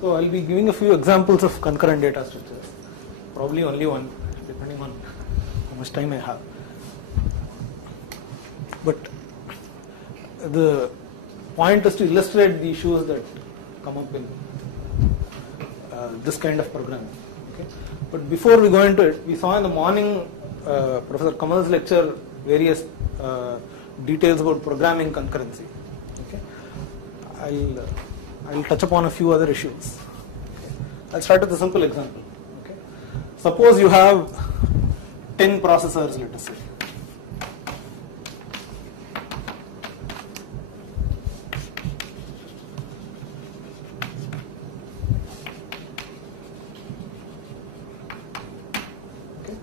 So I'll be giving a few examples of concurrent data structures, probably only one, depending on how much time I have. But the point is to illustrate the issues that come up in this kind of programming. Okay? But before we go into it, we saw in the morning Professor Kamal's lecture various details about programming concurrency. Okay? I'll touch upon a few other issues. Okay. I'll start with a simple example. Okay. Suppose you have 10 processors, let us say. Okay.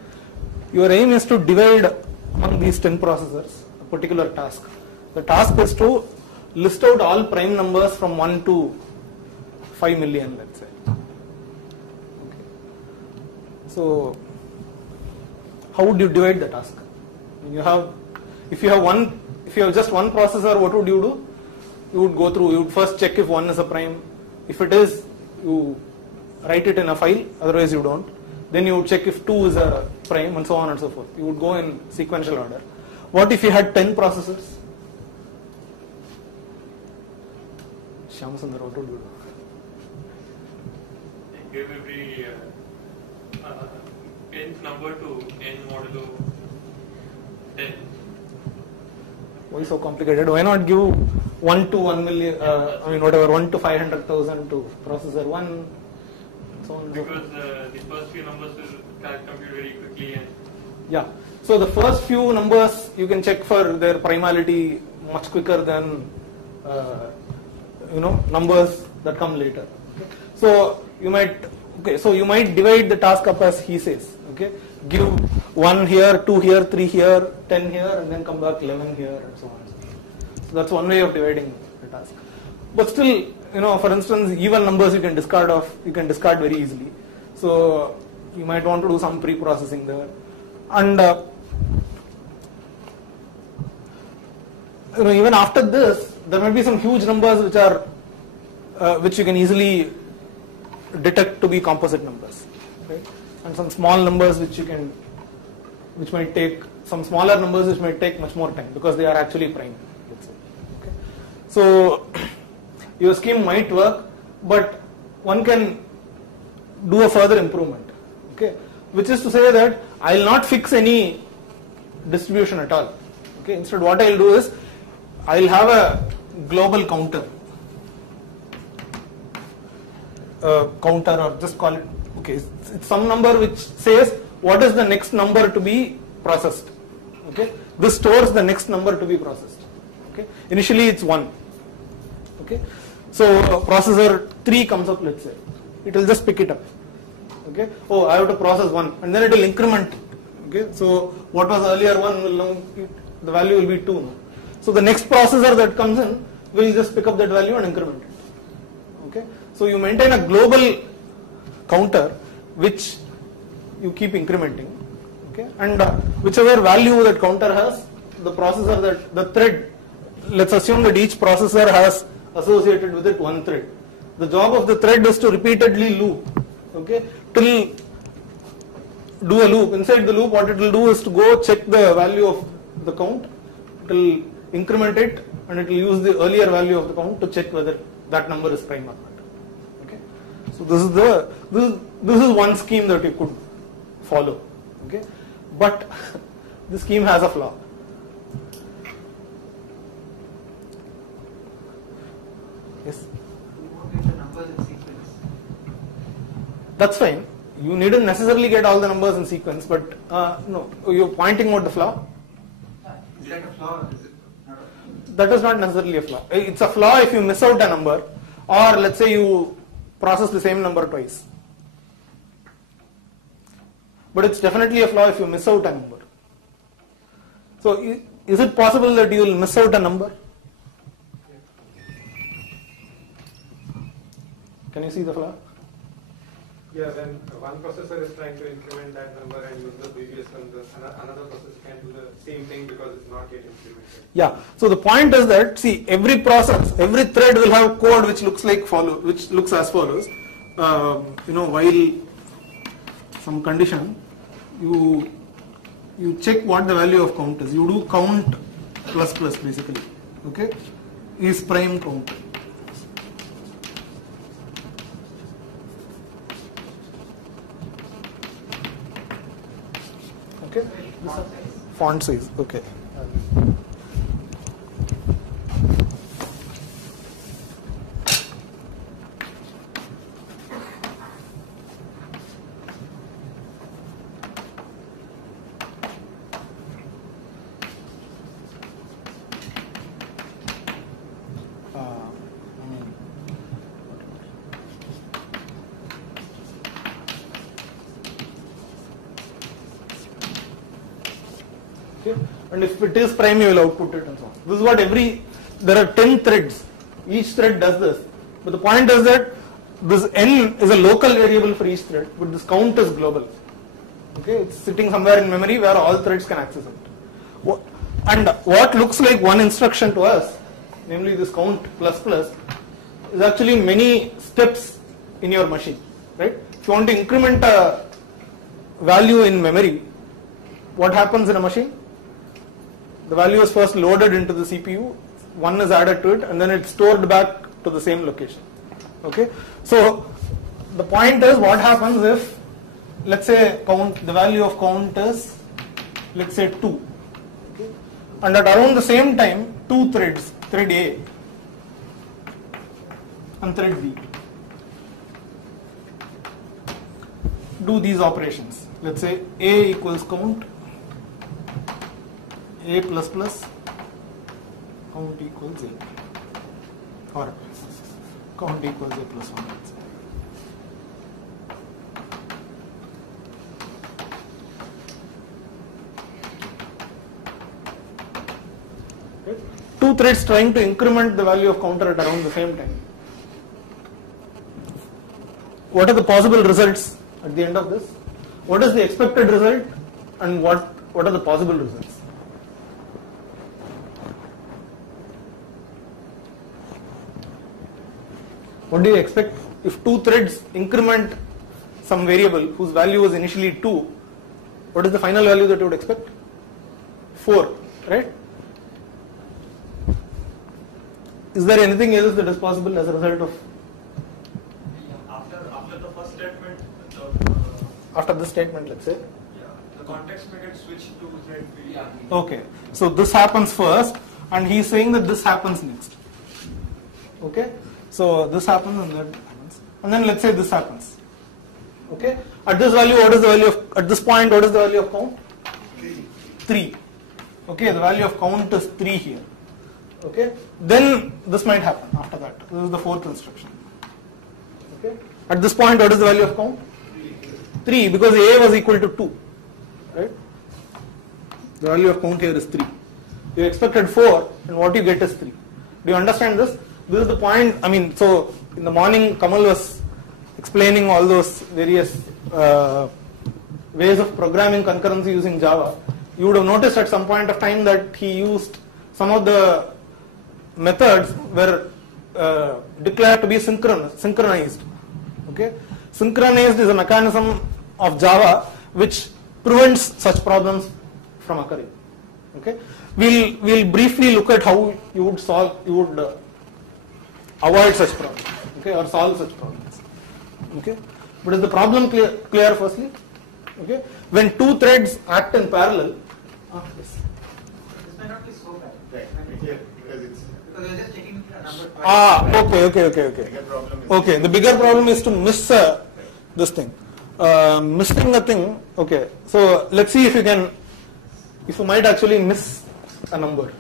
Your aim is to divide among these 10 processors a particular task. The task is to list out all prime numbers from 1 to 5 million, let's say. Okay. So, how would you divide the task? If you have just one processor, what would you do? You would go through, you would first check if 1 is a prime. If it is, you write it in a file, otherwise you don't. Then you would check if 2 is a prime, and so on and so forth. You would go in sequential order. What if you had 10 processors? Shyamsundar, what would you do? Give every nth number to n modulo 10. Why so complicated? Why not give 1 to 1 million, 1 to 500,000 to processor 1, so on. Because the first few numbers will compute very quickly. And yeah. So the first few numbers you can check for their primality much quicker than numbers that come later. Okay. So you might divide the task up as he says. Okay, give 1 here, 2 here, 3 here, 10 here, and then come back 11 here, and so on. So that's one way of dividing the task. But still, for instance, even numbers you can discard very easily. So you might want to do some pre-processing there, and even after this, there might be some huge numbers which you can easily detect to be composite numbers, right? And some small numbers which might take much more time because they are actually prime. Let's say. Okay. So your scheme might work, but one can do a further improvement. Okay, which is to say that I will not fix any distribution at all. Okay, instead what I will do is I will have a global counter. Or just call it, okay, it's some number which says what is the next number to be processed. Okay, this stores the next number to be processed. Okay, initially it's 1. Okay, so processor 3 comes up, let's say, it will just pick it up. Okay, oh, I have to process 1, and then it will increment. Okay, so what was earlier 1 will now the value will be 2 now. So the next processor that comes in will just pick up that value and increment it. Okay. So you maintain a global counter which you keep incrementing, okay, and whichever value that counter has, the processor the thread, let's assume that each processor has associated with it one thread. The job of the thread is to repeatedly loop, okay, till do a loop. Inside the loop, what it will do is to go check the value of the count, it will increment it, and it will use the earlier value of the count to check whether that number is prime or not. So this is one scheme that you could follow, okay, but the scheme has a flaw. Yes. You won't get the numbers in sequence. That's fine. You needn't necessarily get all the numbers in sequence, but no, you're pointing out the flaw. Is that a flaw or is it not a flaw? That is not necessarily a flaw. It's a flaw if you miss out a number, or let's say you process the same number twice. But it's definitely a flaw if you miss out a number. So is it possible that you will miss out a number? Can you see the flaw? Yeah, when one processor is trying to increment that number and use the previous one, another processor can do the same thing because it's not yet implemented. Yeah. So the point is that, see, every process, every thread will have code which looks as follows. While some condition, you check what the value of count is. You do count plus plus basically. Okay, is prime count. Okay, font size. Okay. And if it is prime, you will output it and so on. This is what there are 10 threads. Each thread does this. But the point is that this n is a local variable for each thread, but this count is global. Okay, it's sitting somewhere in memory where all threads can access it. And what looks like one instruction to us, namely this count plus plus, is actually many steps in your machine. Right? If you want to increment a value in memory, what happens in a machine? The value is first loaded into the CPU, one is added to it, and then it's stored back to the same location. Okay, so the point is, what happens if, let's say, the value of count is, let's say 2, okay, and at around the same time, two threads, thread A and thread B, do these operations. Let's say A equals count, A plus plus, count equals A, or count equals A plus 1. Let's say. Okay. Two threads trying to increment the value of counter at around the same time. What are the possible results at the end of this? What is the expected result, and what are the possible results? What do you expect if two threads increment some variable whose value was initially 2? What is the final value that you would expect? 4, right? Is there anything else that is possible as a result of? After the first statement, After this statement, let's say. the context may get switched to thread B. Okay, so this happens first, and he's saying that this happens next. Okay, so this happens and that happens, and then let's say this happens. Okay, at this value, what is the value of? At this point, what is the value of count? 3. Okay, the value of count is 3 here. Okay, then this might happen after that. This is the 4th instruction. Okay, at this point, what is the value of count? 3, because A was equal to 2. Right? The value of count here is 3. You expected 4, and what you get is 3. Do you understand this? This is the point. I mean, so in the morning, Kamal was explaining all those various ways of programming concurrency using Java. You would have noticed at some point of time that he used some of the methods were declared to be synchronized. Okay, synchronized is a mechanism of Java which prevents such problems from occurring. Okay, we'll briefly look at how you would avoid such problems. Okay, or solve such problems. Okay, but is the problem clear firstly? Okay, when two threads act in parallel. Yes. This may not be so bad. Right. Yeah, because it's Because you're just checking a number twice. Okay. bigger problem. Okay, the bigger problem is to miss this thing. Missing a thing. Okay, so let's see if you might actually miss a number.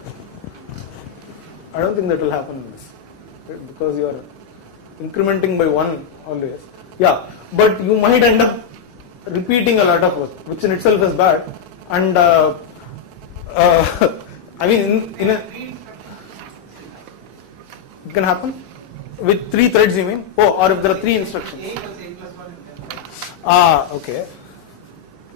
I don't think that will happen in this, right? Because you are incrementing by 1 always. Yeah, but you might end up repeating a lot of work, which in itself is bad. And I mean, it can happen with 3 threads. You mean? Oh, or if there are 3 instructions. A plus A plus 1 is Okay.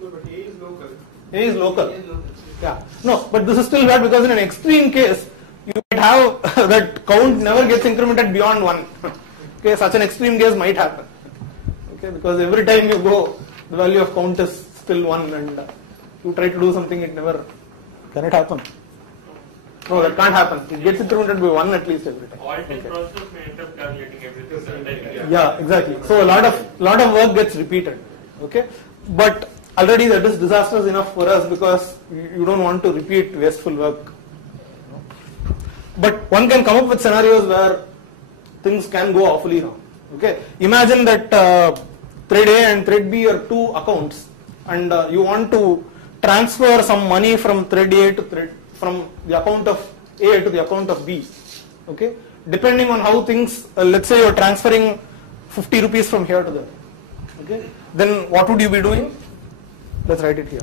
No, but A is local. A is local. A is local. Yeah. No, but this is still bad because in an extreme case, you might have that count never gets incremented beyond 1. Okay, such an extreme case might happen. Okay, because every time you go, the value of count is still 1, and you try to do something, it never. Can it happen? No, that can't happen. It gets incremented by 1 at least every time. Alt-in process may end up calculating everything simultaneously. Yeah, exactly. So a lot of work gets repeated. Okay, but already that is disastrous enough for us because you don't want to repeat wasteful work. But one can come up with scenarios where things can go awfully wrong. Okay, imagine that thread A and thread B are 2 accounts, and you want to transfer some money from thread A to from the account of A to the account of B. Okay, depending on how things, let's say you are transferring 50 rupees from here to there. Okay, then what would you be doing? Let's write it here.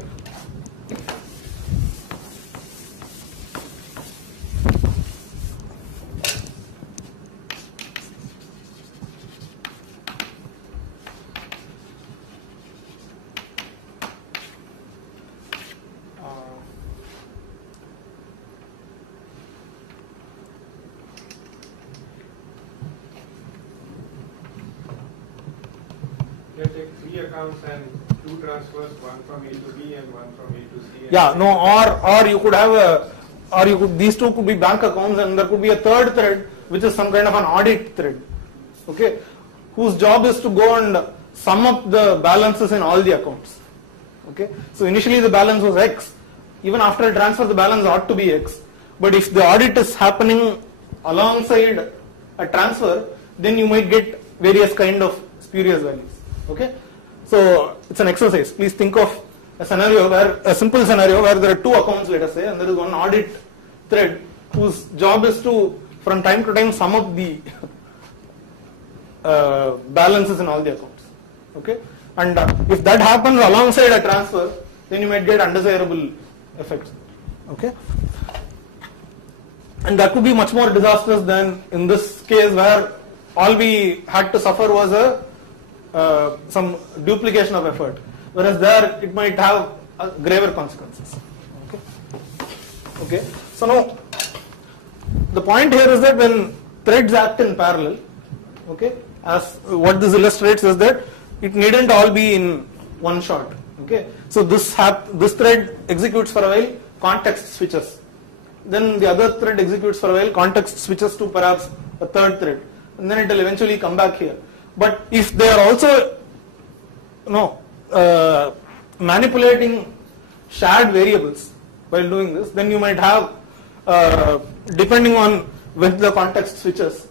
You take 3 accounts and 2 transfers, one from A to B and one from A to C. Yeah, no, or you could have these two could be bank accounts, and there could be a third thread which is some kind of an audit thread, okay, whose job is to go and sum up the balances in all the accounts. Okay, so initially the balance was X. Even after a transfer, the balance ought to be X. But if the audit is happening alongside a transfer, then you might get various kind of spurious values. Okay, so it's an exercise. Please think of a simple scenario where there are 2 accounts, let us say, and there is one audit thread whose job is to, from time to time, sum up the balances in all the accounts. Okay, and if that happens alongside a transfer, then you might get undesirable effects. Okay, and that could be much more disastrous than in this case where all we had to suffer was some duplication of effort, whereas there it might have graver consequences. Okay, so now the point here is that when threads act in parallel, okay, as what this illustrates is that it needn't all be in one shot. Okay, so this thread executes for a while, context switches, then the other thread executes for a while, context switches to perhaps a third thread, and then it will eventually come back here. But if they are also manipulating shared variables while doing this, then you might have, depending on when the context switches,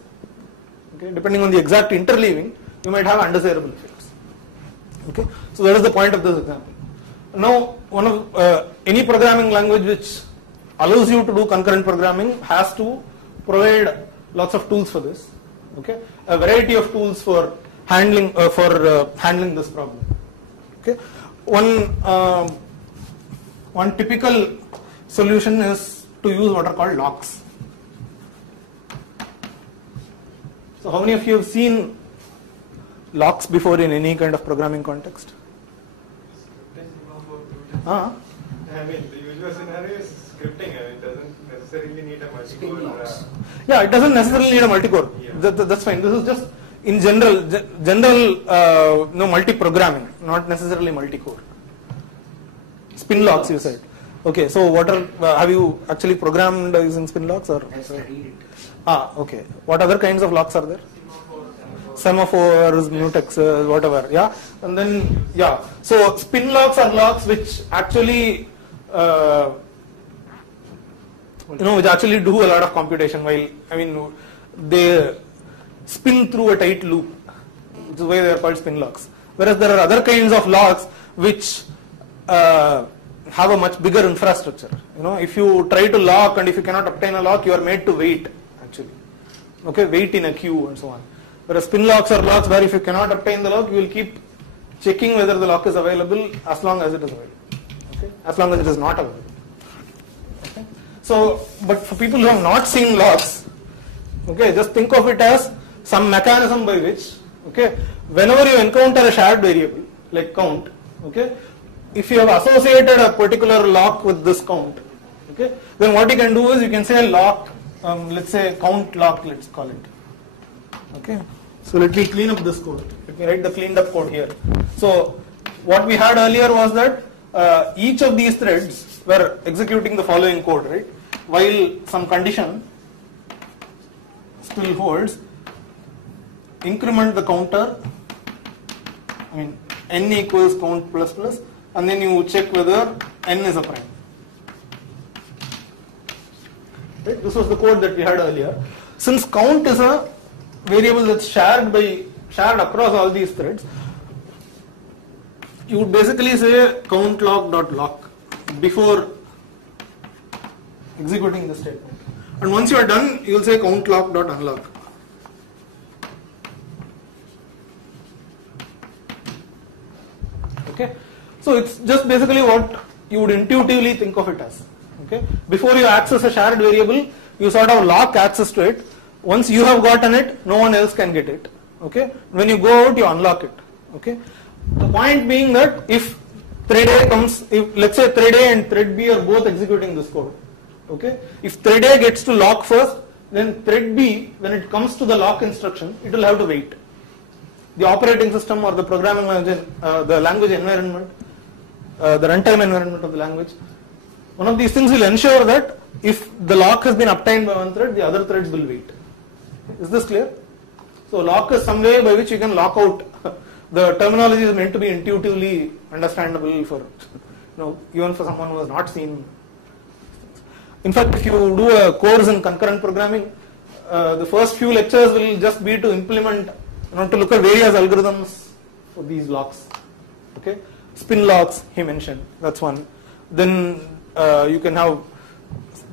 okay, depending on the exact interleaving, you might have undesirable effects. Okay, so that is the point of this example. Now, any programming language which allows you to do concurrent programming has to provide lots of tools for this. Okay, a variety of tools for handling this problem. Okay, one typical solution is to use what are called locks. So, how many of you have seen locks before in any kind of programming context? I mean, the usual scenario is scripting. I mean, it doesn't necessarily need a multi-core. Yeah, it doesn't necessarily need a multi-core. Yeah. That's fine. This is just in general multi-programming, not necessarily multi-core. Spin locks, you said. Okay, so what are have you actually programmed using spin locks or? I studied it. Okay. What other kinds of locks are there? Semaphores, mutex, whatever. Yeah, and then so spin locks are locks which actually which actually do a lot of computation. While they spin through a tight loop, which is why they are called spin locks. Whereas there are other kinds of locks which have a much bigger infrastructure. If you try to lock and if you cannot obtain a lock, you are made to wait actually. Okay, wait in a queue and so on. Whereas spin locks are locks where if you cannot obtain the lock, you will keep checking whether the lock is available as long as it is available. Okay, as long as it is not available. Okay. So, but for people who have not seen locks, okay, just think of it as some mechanism by which, okay, whenever you encounter a shared variable, like count, okay, if you have associated a particular lock with this count, okay, then what you can do is you can say lock, let's say count lock, let's call it. Okay, so let me clean up this code. Let me write the cleaned up code here. So what we had earlier was that each of these threads were executing the following code, right? While some condition still holds, increment the counter, I mean n equals count plus plus, and then you check whether n is a prime. Right? This was the code that we had earlier. Since count is a variable that's shared across all these threads, you would basically say count lock before executing the statement. And once you are done, you will say count lock.unlock. Okay, so it's just basically what you would intuitively think of it as. Okay, before you access a shared variable, you sort of lock access to it. Once you have gotten it, no one else can get it. Okay, when you go out, you unlock it. Okay, the point being that if thread A comes, if let's say thread A and thread B are both executing this code. Okay, if thread A gets to lock first, then thread B, when it comes to the lock instruction, it will have to wait. The operating system or the programming language, the language environment, the runtime environment of the language, one of these things will ensure that if the lock has been obtained by one thread, the other threads will wait. Is this clear? So lock is some way by which you can lock out. The terminology is meant to be intuitively understandable for, even for someone who has not seen. In fact, if you do a course in concurrent programming, the first few lectures will just be to implement, to look at various algorithms for these locks. Okay, spin locks he mentioned. That's one. Then you can have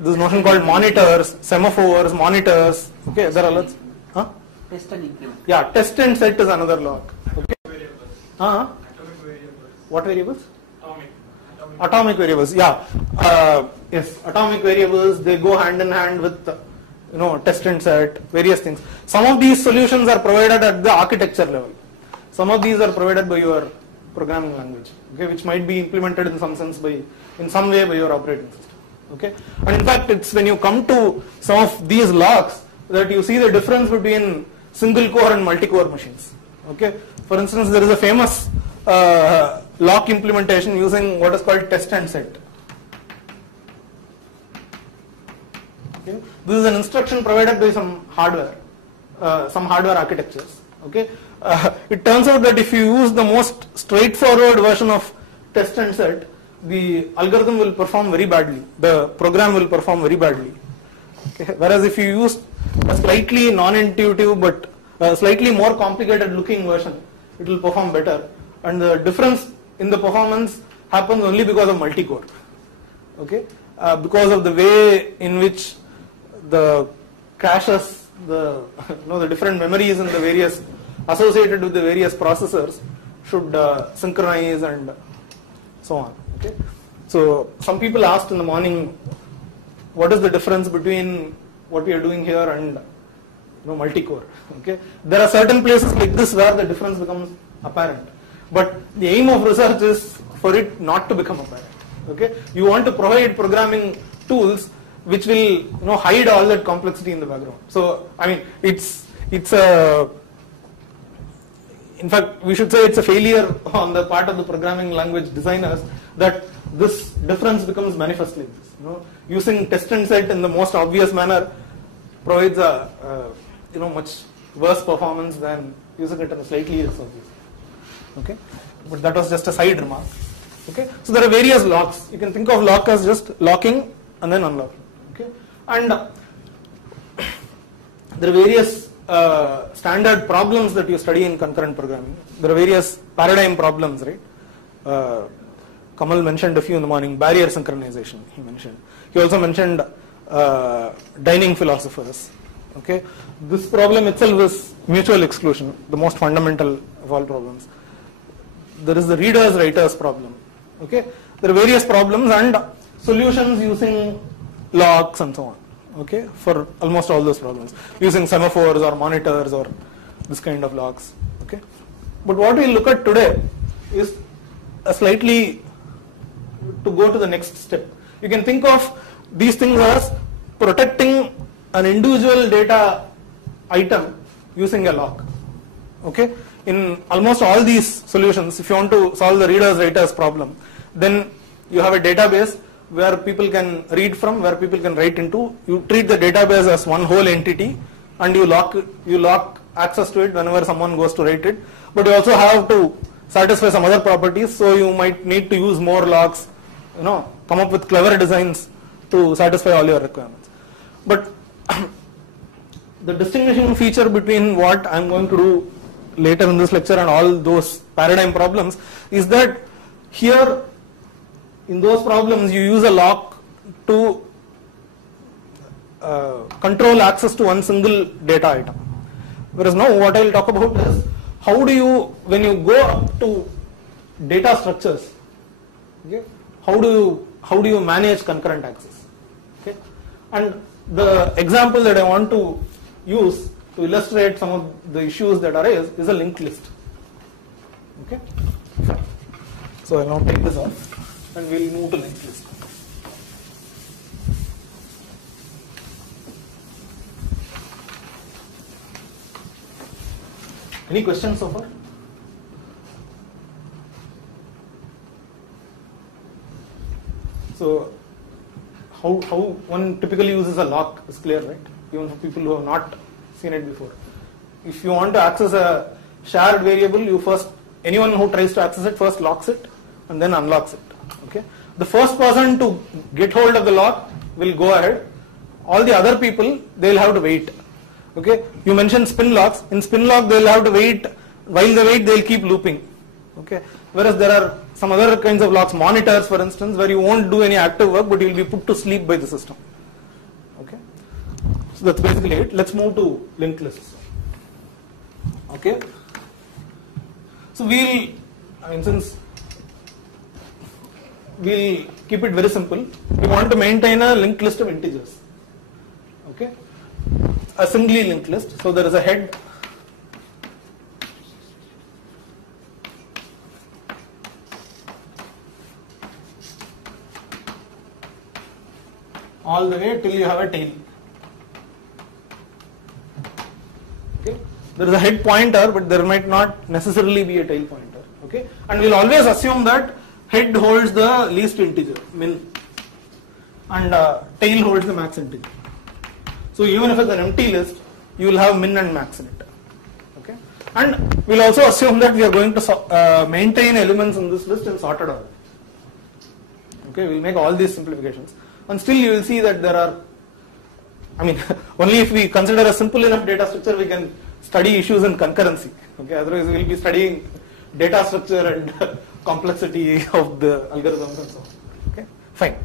this notion called monitors, semaphores, monitors. Okay, there are lots. Huh? Test and increment. Yeah, test and set is another lock. Okay. Variables. Atomic variables. What variables? Atomic. Atomic variables. Yeah. Yes. Atomic variables. They go hand in hand with test and set, various things. Some of these solutions are provided at the architecture level. Some of these are provided by your programming language. Okay, which might be implemented in some sense in some way by your operating system. Okay, and in fact, it's when you come to some of these locks that you see the difference between single core and multi-core machines. Okay, for instance, there is a famous lock implementation using what is called test and set. Okay, this is an instruction provided by some hardware architectures. Okay, it turns out that if you use the most straightforward version of test and set, the algorithm will perform very badly. The program will perform very badly. Okay. Whereas if you use a slightly non-intuitive but slightly more complicated looking version, it will perform better. And the difference in the performance happens only because of multi-core. Okay, because of the way in which the caches, the different memories and the various associated with the various processors should synchronize and so on. Okay, so some people asked in the morning, what is the difference between what we are doing here and multi-core? Okay, there are certain places like this where the difference becomes apparent, but the aim of research is for it not to become apparent. Okay, you want to provide programming tools which will hide all that complexity in the background. So I mean, it's a, in fact, we should say it's a failure on the part of the programming language designers that this difference becomes manifest like this. Using test and set in the most obvious manner provides a much worse performance than using it in a slightly less obvious. Okay, but that was just a side remark. Okay, so there are various locks. You can think of lock as just locking and then unlocking. Okay, and there are various standard problems that you study in concurrent programming. There are various paradigm problems, right? Kamal mentioned a few in the morning. Barrier synchronization, he mentioned. He also mentioned dining philosophers. Okay, this problem itself is mutual exclusion, the most fundamental of all problems. There is the readers writers problem. Okay, there are various problems and solutions using locks and so on. Okay, for almost all those problems, using semaphores or monitors or this kind of locks. Okay, but what we look at today is a slightly to go to the next step. You can think of these things as protecting an individual data item using a lock. Okay, in almost all these solutions, if you want to solve the readers-writers problem, then you have a database where people can read from, where people can write into. You treat the database as one whole entity, and you lock access to it whenever someone goes to write it. But you also have to satisfy some other properties, so you might need to use more locks, come up with clever designs to satisfy all your requirements. But the distinguishing feature between what I'm going to do later in this lecture and all those paradigm problems is that here in those problems you use a lock to control access to one single data item. Whereas now what I will talk about is how do you, when you go up to data structures, okay, how do you manage concurrent access? Okay, and the example that I want to use to illustrate some of the issues that arise is a linked list. Okay, so I will now take this off and we will move to linked list. Any questions so far? So how one typically uses a lock is clear, right? Even for people who have not seen it before. If you want to access a shared variable, anyone who tries to access it first locks it and then unlocks it. Okay. The first person to get hold of the lock will go ahead. All the other people, they will have to wait. Okay. You mentioned spin locks. In spin lock, they will have to wait. While they wait, they will keep looping. Okay. Whereas there are some other kinds of locks, monitors for instance, where you won't do any active work, but you will be put to sleep by the system. Okay. So that's basically it. Let's move to linked lists. Okay. So since we'll keep it very simple, we want to maintain a linked list of integers. Okay. A singly linked list. So there is a head. All the way till you have a tail. Okay. There is a head pointer, but there might not necessarily be a tail pointer. Okay. And we'll always assume that head holds the least integer, min, and tail holds the max integer. So even if it's an empty list, you will have min and max in it. Okay. And we'll also assume that we are going to maintain elements in this list in sorted order. Okay. We'll make all these simplifications. And still you will see that there are, only if we consider a simple enough data structure we can study issues in concurrency. Okay, otherwise we will be studying data structure and complexity of the algorithms and so on. Okay, fine.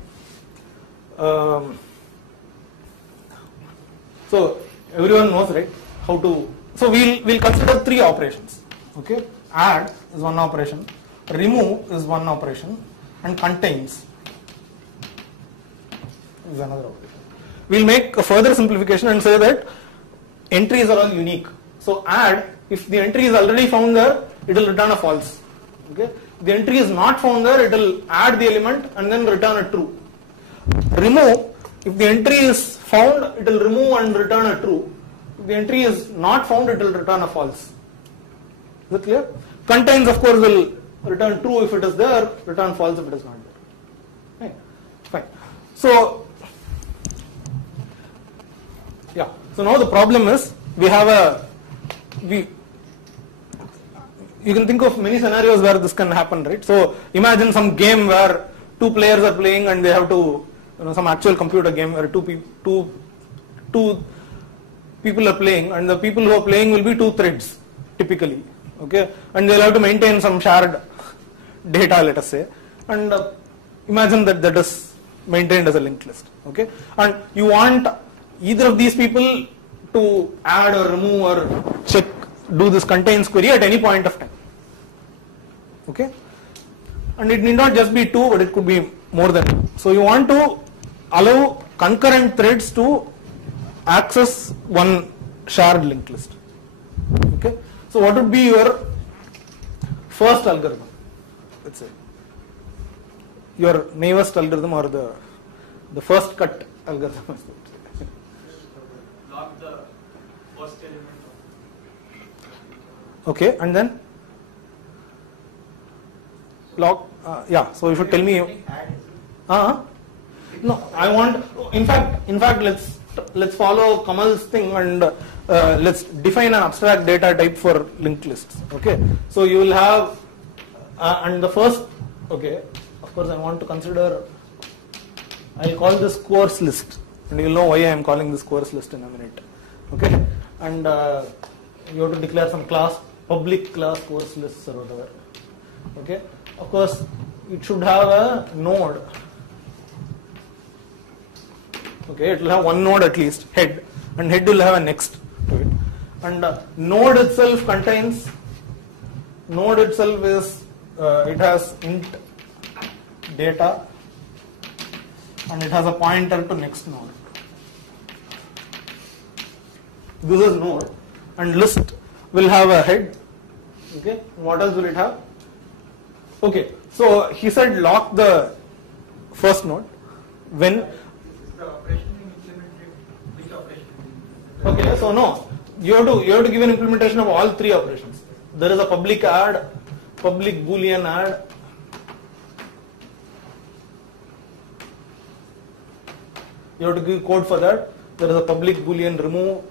So everyone knows, right, how to, so we'll consider three operations. Okay, add is one operation, remove is one operation, and contains is another operation. We'll make a further simplification and say that entries are all unique. So add, if the entry is already found there, it will return a false. Okay. If the entry is not found there, it will add the element and then return a true. Remove, if the entry is found, it will remove and return a true. If the entry is not found, it will return a false. Is that clear? Contains, of course, will return true if it is there, return false if it is not there. Right. Fine. So yeah. So now the problem is you can think of many scenarios where this can happen, right? So imagine some game where two players are playing and they have to, some actual computer game where two people are playing, and the people who are playing will be two threads typically. Okay, and they'll have to maintain some shared data, let us say, and imagine that is maintained as a linked list. Okay, and you want either of these people to add or remove or check, do this contains query at any point of time. Okay, and it need not just be two, but it could be more than two. So you want to allow concurrent threads to access one shared linked list. Okay, so what would be your first algorithm? let's say your newest algorithm or the first cut algorithm. Lock the first element. Okay, and then lock. Yeah. So you should tell me. No, I want. In fact, let's follow Kamal's thing and let's define an abstract data type for linked lists. Okay. So you will have and the first. Okay. Of course, I want to consider. I'll call this course list, and you'll know why I am calling this course list in a minute. Okay. And you have to declare some class, public class course lists or whatever. Okay. Of course, it should have a node. Okay, it will have one node at least, head, and head will have a next to it. And node itself contains, node itself is, it has int data, and it has a pointer to next node. This is node, and list will have a head. Okay, what else will it have? Okay, so he said lock the first node when. Is the operation implemented? Which operation? Okay, so no, you have to give an implementation of all three operations. There is a public add, public boolean add, you have to give code for that. There is a public boolean remove.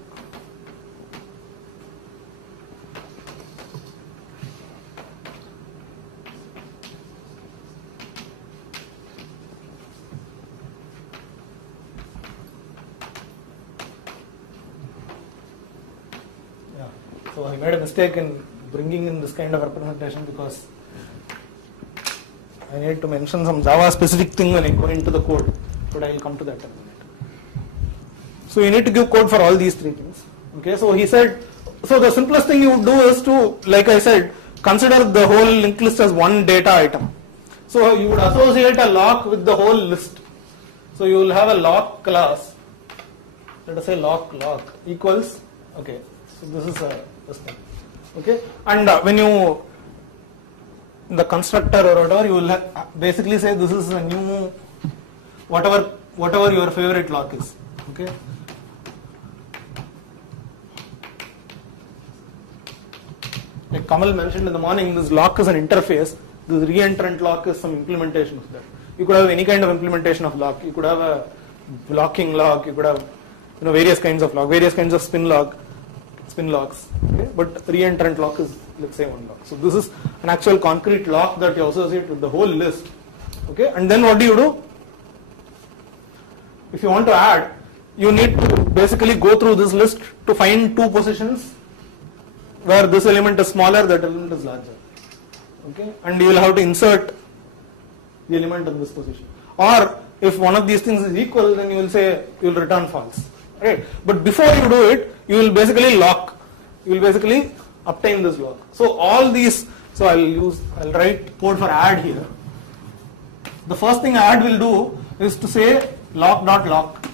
So I made a mistake in bringing in this kind of representation because I need to mention some Java specific thing when I go into the code, but I will come to that in a minute. So you need to give code for all these three things. Okay, so he said, so the simplest thing you would do is to, like I said, consider the whole linked list as one data item. So you would associate a lock with the whole list. So you will have a lock class, let us say lock equals, okay, so this is this thing. Okay, and when you in the constructor or whatever, you will basically say this is a new whatever your favorite lock is. Okay, like Kamal mentioned in the morning, this lock is an interface. This reentrant lock is some implementation of that. You could have any kind of implementation of lock. You could have a blocking lock. You could have various kinds of lock, various kinds of spin locks. Okay? But reentrant lock is, let's say, one lock. So this is an actual concrete lock that you associate with the whole list. Okay, and then what do? If you want to add, you need to basically go through this list to find two positions where this element is smaller, that element is larger. Okay, and you will have to insert the element in this position. Or if one of these things is equal, then you will say you will return false. Right? But before you do it, you will basically lock. You will basically obtain this lock. So all these. So I'll write code for add here. The first thing add will do is to say lock.lock.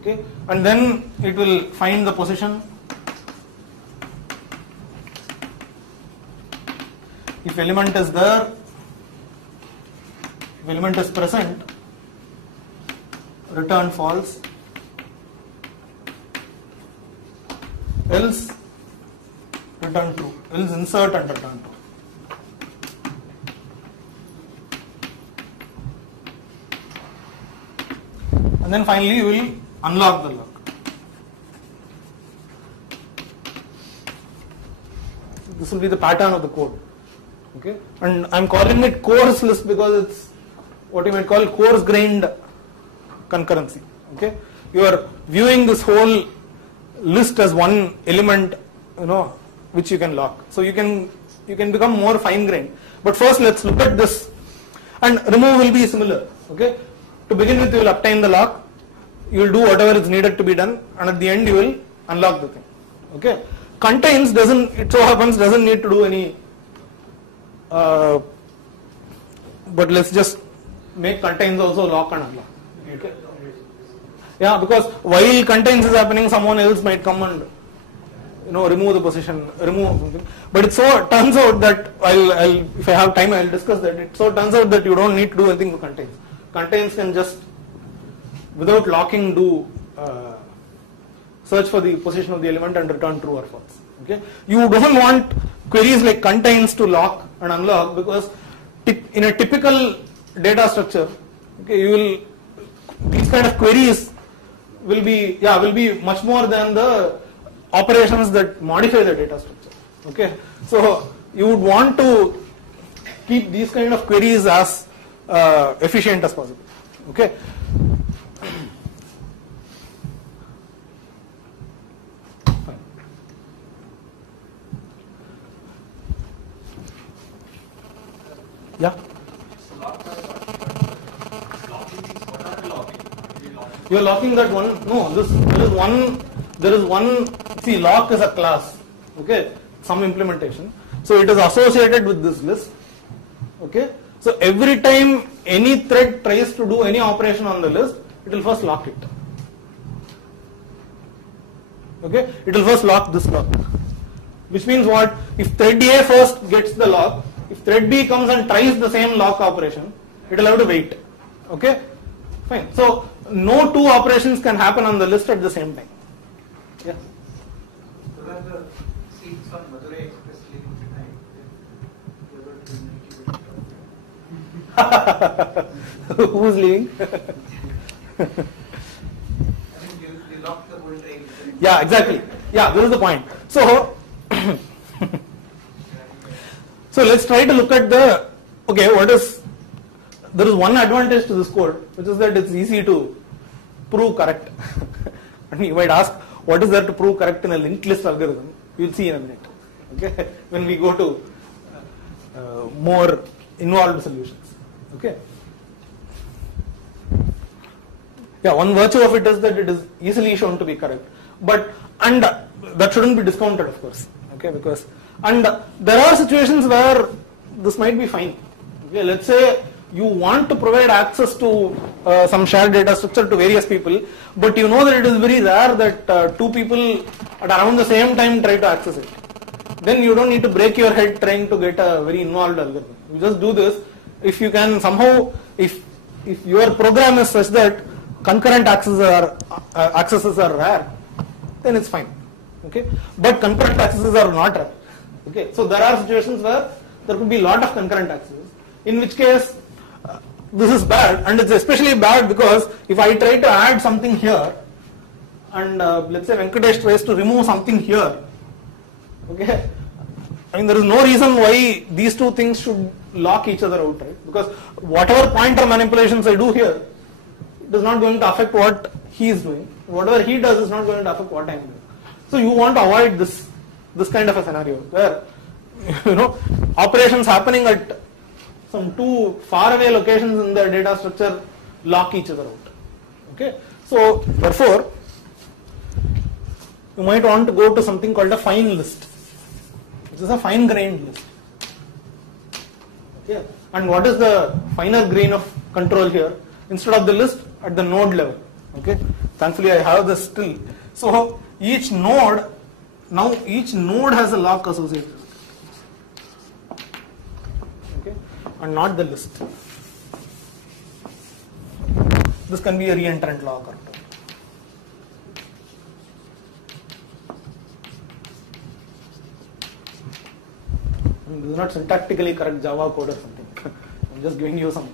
Okay, and then it will find the position. If element is there, if element is present, return false, else return true, else insert and return true. And then finally you will unlock the lock. This will be the pattern of the code. Okay, and I'm calling it coarse list because it's what you might call coarse grained concurrency. Okay, you are viewing this whole list as one element, which you can lock. So you can become more fine grained. But first let's look at this, and remove will be similar. Okay, to begin with you will obtain the lock, you will do whatever is needed to be done, and at the end you will unlock the thing. Okay, contains doesn't need to do any. But let's just make contains also lock and unlock. Okay. Yeah, because while contains is happening, someone else might come and remove the position, remove something. But it so turns out that if I have time, I'll discuss that. It so turns out that you don't need to do anything to contains. Contains can just, without locking, do search for the position of the element and return true or false. Okay, you don't want queries like contains to lock and unlock, because in a typical data structure, okay, these kind of queries will be much more than the operations that modify the data structure. Okay, so you would want to keep these kind of queries as efficient as possible. Okay. Fine. Yeah. You are locking that one. No, there is one. See, lock is a class. Okay, some implementation. So it is associated with this list. Okay. So every time any thread tries to do any operation on the list, it will first lock it. Okay, it will first lock this lock. Which means what? If thread A first gets the lock, if thread B comes and tries the same lock operation, it will have to wait. Okay, fine. So no two operations can happen on the list at the same time. Yeah. So that the seats on Madurai Express leaving tonight. Who's leaving? I think you locked the whole train. Yeah, exactly. Yeah, this is the point. So, so let's try to look at there is one advantage to this code, which is that it's easy to prove correct. And you might ask, what is there to prove correct in a linked list algorithm? You'll see in a minute. Okay, when we go to more involved solutions. Okay. Yeah, one virtue of it is that it is easily shown to be correct, and that shouldn't be discounted, of course. Okay, and there are situations where this might be fine. Okay, let's say you want to provide access to some shared data structure to various people, but you know that it is very rare that two people at around the same time try to access it. Then you don't need to break your head trying to get a very involved algorithm. You just do this. If you can somehow, if your program is such that concurrent accesses are rare, then it's fine. Okay, but concurrent accesses are not rare. Okay, so there are situations where there could be a lot of concurrent accesses, in which case this is bad, and it's especially bad because if I try to add something here, and let's say Venkatesh tries to remove something here, okay, I mean there is no reason why these two things should lock each other out, right? Because whatever pointer manipulations I do here, it is not going to affect what he is doing. Whatever he does is not going to affect what I am doing. So you want to avoid this kind of a scenario where operations happening at some two faraway locations in the data structure lock each other out. Okay, so therefore you might want to go to something called a fine list, which is a fine-grained list. Okay, and what is the finer grain of control here? Instead of the list, at the node level. Okay, thankfully I have this still. So each node has a lock associated. Okay, and not the list. This can be a reentrant lock or not. This is not syntactically correct Java code or something. I'm just giving you some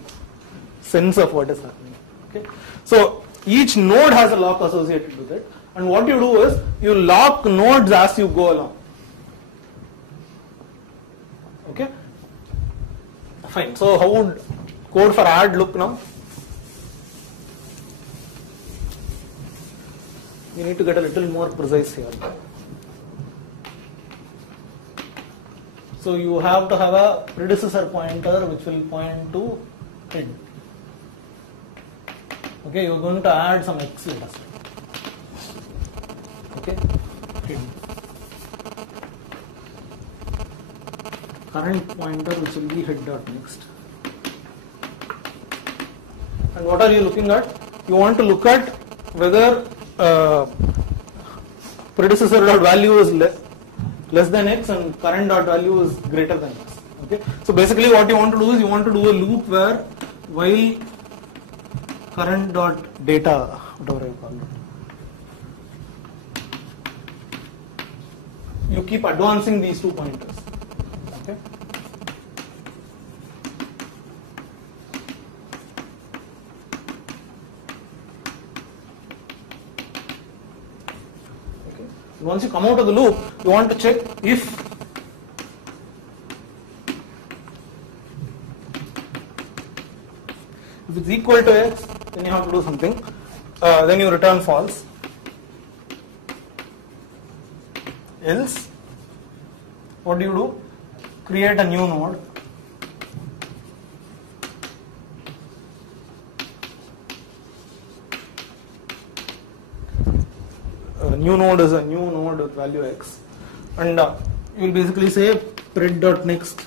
sense of what is happening. Okay, so each node has a lock associated with it, and what you do is you lock nodes as you go along. Okay, fine. So how would code for add look now? We need to get a little more precise here. So you have to have a predecessor pointer which will point to head. Okay, you are going to add some X data. Okay, head. Current pointer which will be head.next. And what are you looking at? You want to look at whether predecessor.value is less than x and current dot value is greater than x. Okay, so basically what you want to do is you want to do a loop where while current dot data, whatever you call it, you keep advancing these 2 pointers. Okay. Once you come out of the loop, you want to check if it's equal to x, then you have to do something. Then you return false. Else, what do? Create a new node. New node is a new node with value x, and you will basically say pred.next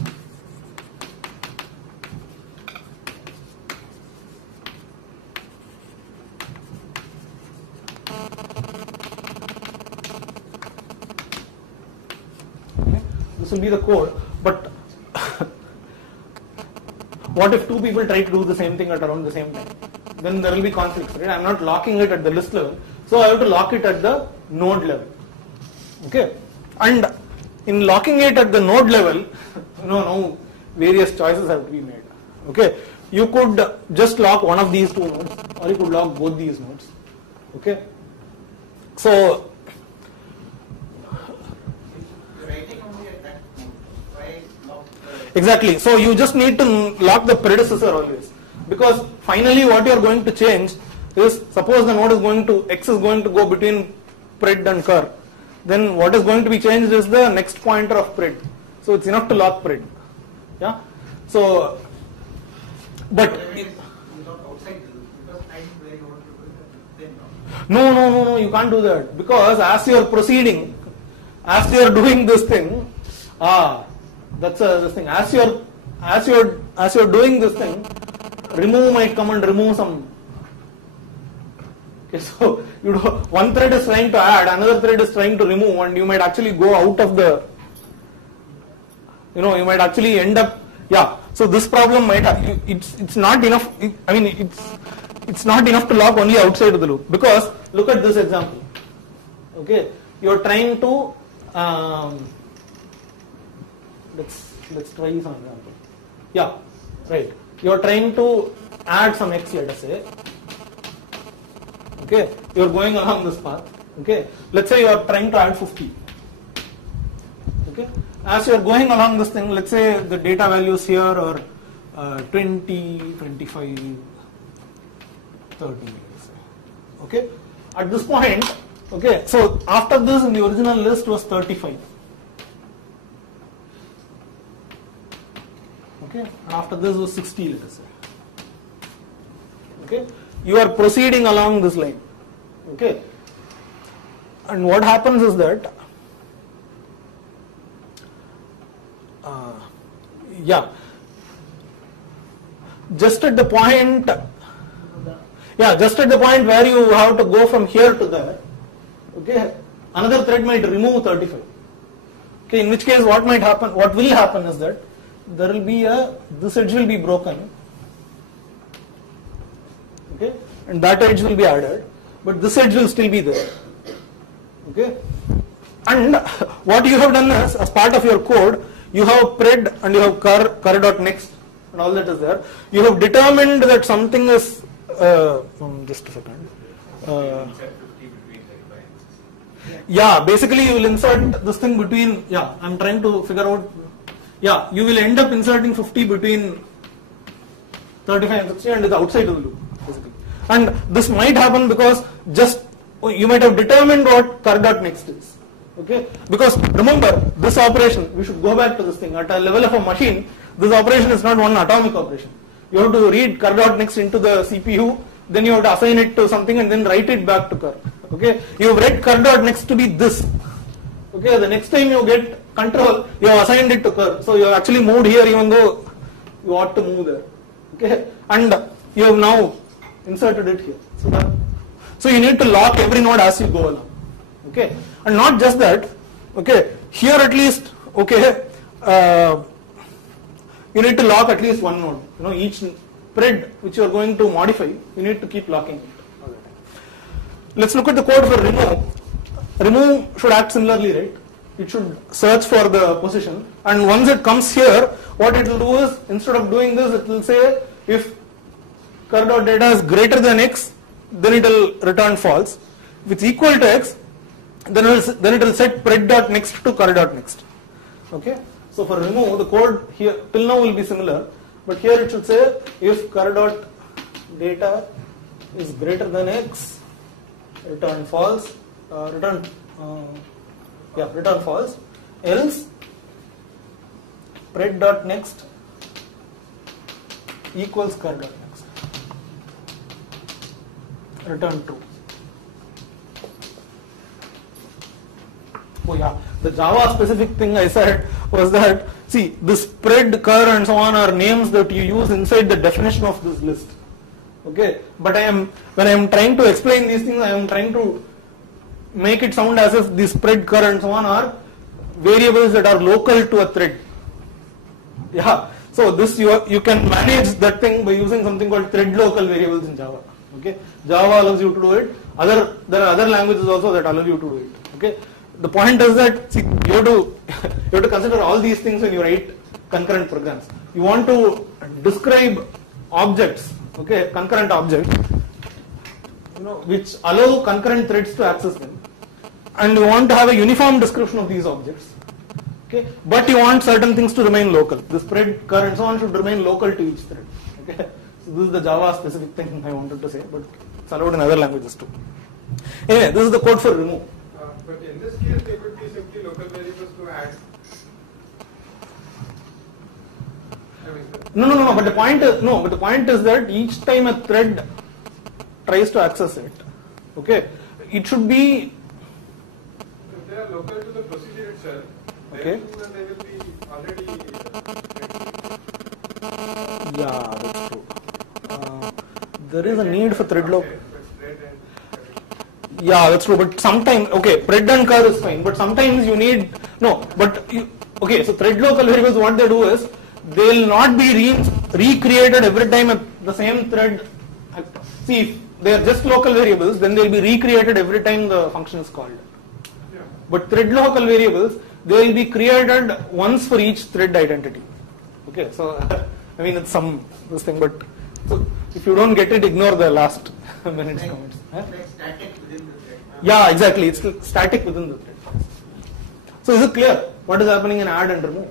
okay. This will be the code, but what if 2 people try to do the same thing at around the same time? Then there will be conflicts, right? I am not locking it at the list level, so I have to lock it at the node level. Okay, and in locking it at the node level, now various choices have to be made. Okay, you could just lock one of these 2 nodes, or you could lock both these nodes. Okay, so You're writing only at that node. Why lock the... exactly. So you just need to lock the predecessor always, because finally what you are going to change is, suppose the node is going to, x is going to go between pred and cur, then what is going to be changed is the next pointer of pred. So it's enough to lock pred. Yeah. So, but You lock outside the loop, because time where you want to do it, then lock. no, you can't do that, because as you are proceeding, as you are doing this thing, that's this thing. As you are doing this thing, remove might come and remove some. Okay, so one thread is trying to add, another thread is trying to remove, and you might actually go out of the, you might actually end up, so this problem might have, it's not enough, it's not enough to lock only outside of the loop, because look at this example. Okay, you're trying to, let's try some example. Yeah, right. You're trying to add some x, let us say. Okay, you're going along this path. Okay, let's say you are trying to add 50. Okay, as you are going along this thing, let's say the data values here are 20, 25, 30. Okay, at this point, okay, so after this in the original list was 35. Okay, and after this was 60, let us say. Okay, you are proceeding along this line. Okay, and what happens is that just at the point where you have to go from here to there, okay, another thread might remove 35. Okay, in which case what will happen is that there will be this edge will be broken, okay, and that edge will be added, but this edge will still be there. Okay, and what you have done is, as part of your code, you have pred and you have cur.next and all that is there. You have determined that something is just a second. Basically you will insert this thing between, I'm trying to figure out, you will end up inserting 50 between 35 and 60 and it's outside of the loop, basically. And this might happen because you might have determined what cur.next is. Okay, because remember this operation, we should go back to this thing, at a level of a machine, this operation is not one atomic operation. You have to read cur.next into the CPU, then you have to assign it to something and then write it back to cur. Okay, you have read cur.next to be this. Okay, the next time you get control, you have assigned it to cur. So you have actually moved here even though you ought to move there. Okay, and you have now inserted it here. So you need to lock every node as you go along. Okay, and not just that. Okay, here at least, okay, you need to lock at least one node. You know, each pred which you are going to modify, you need to keep locking it all the time. Let's look at the code for remove. Remove should act similarly, right? It should search for the position, and once it comes here, what it will do is, instead of doing this, it will say if cur.data is greater than x, then it will return false. If it's equal to x, then it will set pred.next to cur.next. Okay. So for remove, the code here till now will be similar, but here it should say if cur.data is greater than x, return false. Return false. Else pred.next equals cur.next. Return true. Oh yeah, the Java specific thing I said was that, see, this pred, cur and so on are names that you use inside the definition of this list. Okay, but when I am trying to explain these things, I am trying to make it sound as if this pred, cur and so on are variables that are local to a thread. Yeah, so this you can manage that thing by using something called thread local variables in Java. Okay, Java allows you to do it. There are other languages also that allow you to do it. Okay, the point is that, see, you have to consider all these things when you write concurrent programs. You want to describe objects, okay, concurrent objects, you know, which allow concurrent threads to access them, and you want to have a uniform description of these objects. Okay, but you want certain things to remain local. This pred, cur and so on should remain local to each thread. Okay, so this is the Java specific thing I wanted to say, but it's allowed in other languages too. Anyway, this is the code for remove. But in this case, they could be simply local variables to add. No. But the point is that each time a thread tries to access it, okay, it should be. If they are local to the procedure itself, Okay. then they will be already. Yeah, that's true. There is a need for thread local. Yeah, that's true. But sometimes, okay, pred and cur is fine. But sometimes you need okay. So thread local variables, what they do is they will not be recreated every time the same thread. See, if they are just local variables, then they will be recreated every time the function is called. Yeah. But thread local variables, they will be created once for each thread identity. Okay, so I mean it's this thing, but so if you don't get it, ignore the last minute's comments. Like static within the thread. Yeah, exactly. It's static within the thread. So is it clear what is happening in add and remove?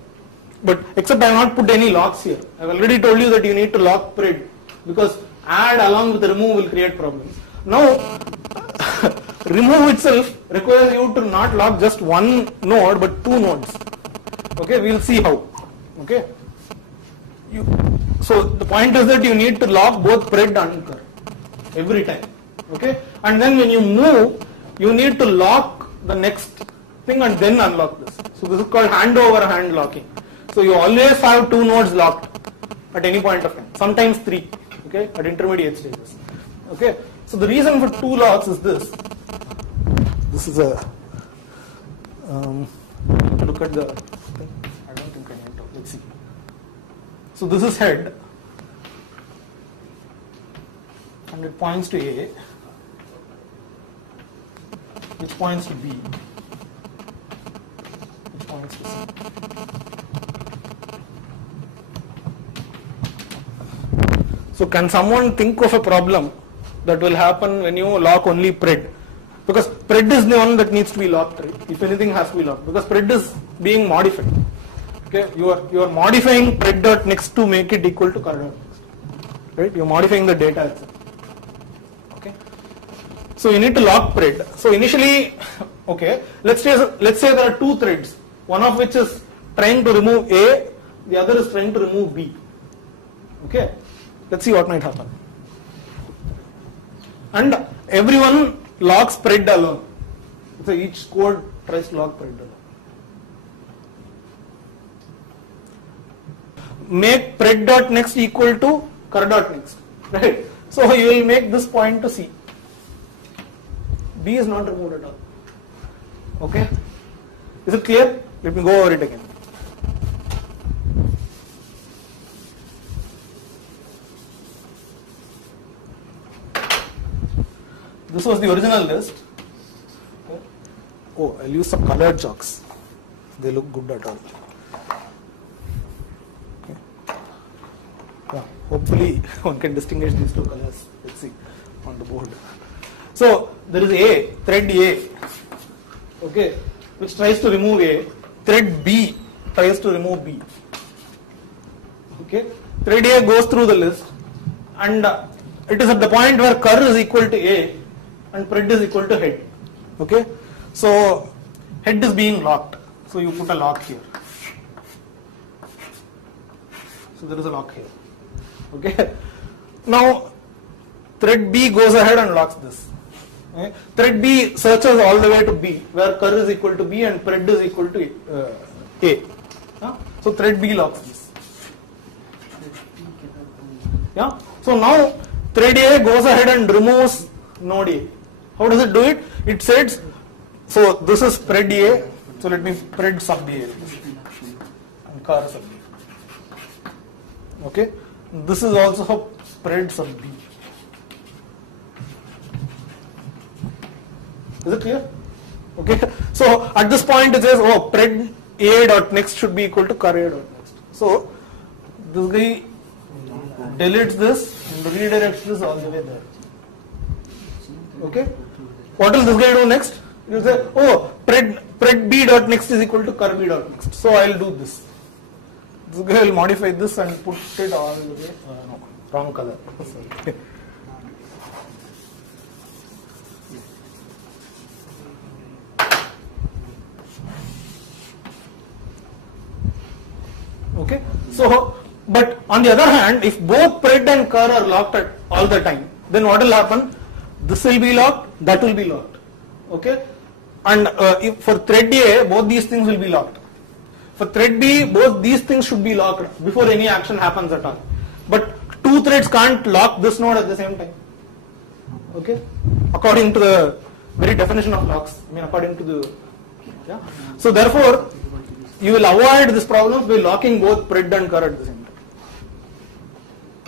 But except I have not put any locks here. I have already told you that you need to lock pred, because add along with remove will create problems. Now remove itself requires you to not lock just one node but two nodes. Okay, we will see how. Okay. So the point is that you need to lock both pred and cur every time. Okay, and then when you move, you need to lock the next thing and then unlock this. So this is called handover hand locking. So you always have two nodes locked at any point of time. Sometimes three. Okay, at intermediate stages. Okay, so the reason for two locks is this. This is a look at the thing. I don't think I need to. Let's see. So this is head, and it points to A, which points to B, which points to C. So can someone think of a problem that will happen when you lock only pred? Because pred is the one that needs to be locked, right? If anything has to be locked, because pred is being modified. Okay, you are modifying pred.next to make it equal to cur.next, right? You are modifying the data itself. Okay, so you need to lock pred. So initially, okay, let's say there are two threads, one of which is trying to remove A, the other is trying to remove B. Okay, let's see what might happen. And everyone locks pred alone. So each code tries to lock pred alone. Make pred.next equal to cur.next, right? So you will make this point to C. B is not removed at all. Okay, is it clear? Let me go over it again. This was the original list. Oh, I'll use some colored chalks. They look good at all. Okay. Yeah, hopefully one can distinguish these two colors. Let's see on the board. So there is A, thread A, okay, which tries to remove A. Thread B tries to remove B. Okay, thread A goes through the list, and it is at the point where cur is equal to A and pred is equal to head. Okay, so head is being locked, so you put a lock here. So there is a lock here. Okay, now thread B goes ahead and locks this. Okay. Thread B searches all the way to B, where cur is equal to B and pred is equal to A. So thread B locks this. Yeah. So now thread A goes ahead and removes node A. How does it do it? It says, so this is pred A. So let me pred sub A and cur sub B. Okay. This is also pred sub B. Is it clear? Okay. So at this point it says, oh, pred A dot next should be equal to cur A dot next. So this guy deletes this and redirects this all the way there. Okay. What will this guy do next? You say, oh, pred B dot next is equal to cur B dot next. So I will do this. This guy will modify this and put it all the way. No, wrong color. Sorry. Okay, so but on the other hand, if both pred and cur are locked at all the time, then what will happen? This will be locked, that will be locked. Okay, and if for thread A, both these things will be locked. For thread B, both these things should be locked before any action happens at all. But two threads can't lock this node at the same time. Okay, according to the very definition of locks. I mean, according to the yeah. So therefore, you will avoid this problem by locking both pred and cur at the same time.